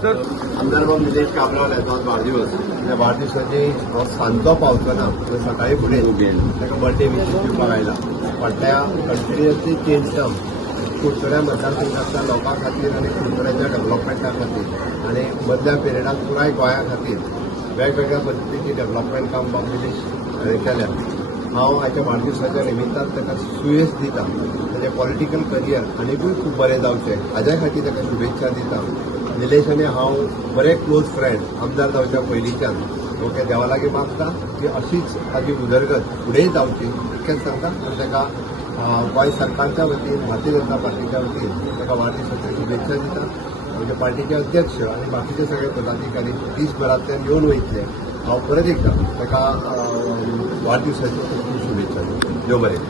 Sir आमदार बाब निलेश काबराल येतो आज वाढदिवस. त्या वाढदिवसाची सांजचो पावचो तर सकाळी फुडें ताका बर्थडे विशीस दिवपाक आयला. फाटल्या कंटिन्युअसली चेंज टर्म कुडचड्या मतदारसंघातल्या लोकां खातीर आनी कुडचड्याच्या डेव्हलपमेंटा खातीर आनी मदल्या पिरियडांत पुराय गोंया खातीर वेगवेगळ्या पद्दतीची डेव्हलपमेंट काम बाब निलेश हांवें केल्यात. हांव हाच्या वाढदिवसाच्या निमित्तान ताका सुयेश दिता. ताचें पॉलिटिकल करियर आनीकूय खूब बरें जावचें हाज्या खातीर ताका शुभेच्छा दिता. निलेश आनी हांव बरे क्लोज फ्रेंड आमदार जावच्या पयलींच्यान. ओके, देवा लागीं मागता की अशीच ताची उदरगत फुडेंय जावची इतकेंच सांगता. आनी ताका गोंय सरकारच्या वतीन भारतीय जनता पार्टीच्या वतीन ताका वाढदिवसाच्यो शुभेच्छा दिता. म्हणजे पार्टीचे अध्यक्ष आनी बाकीचे सगळे पदाधिकारी दिसभरांतल्यान येवन वयतले. हांव परत एकदा ताका वाढदिवसाच्यो खूब खूब शुभेच्छा दिता. देव बरें.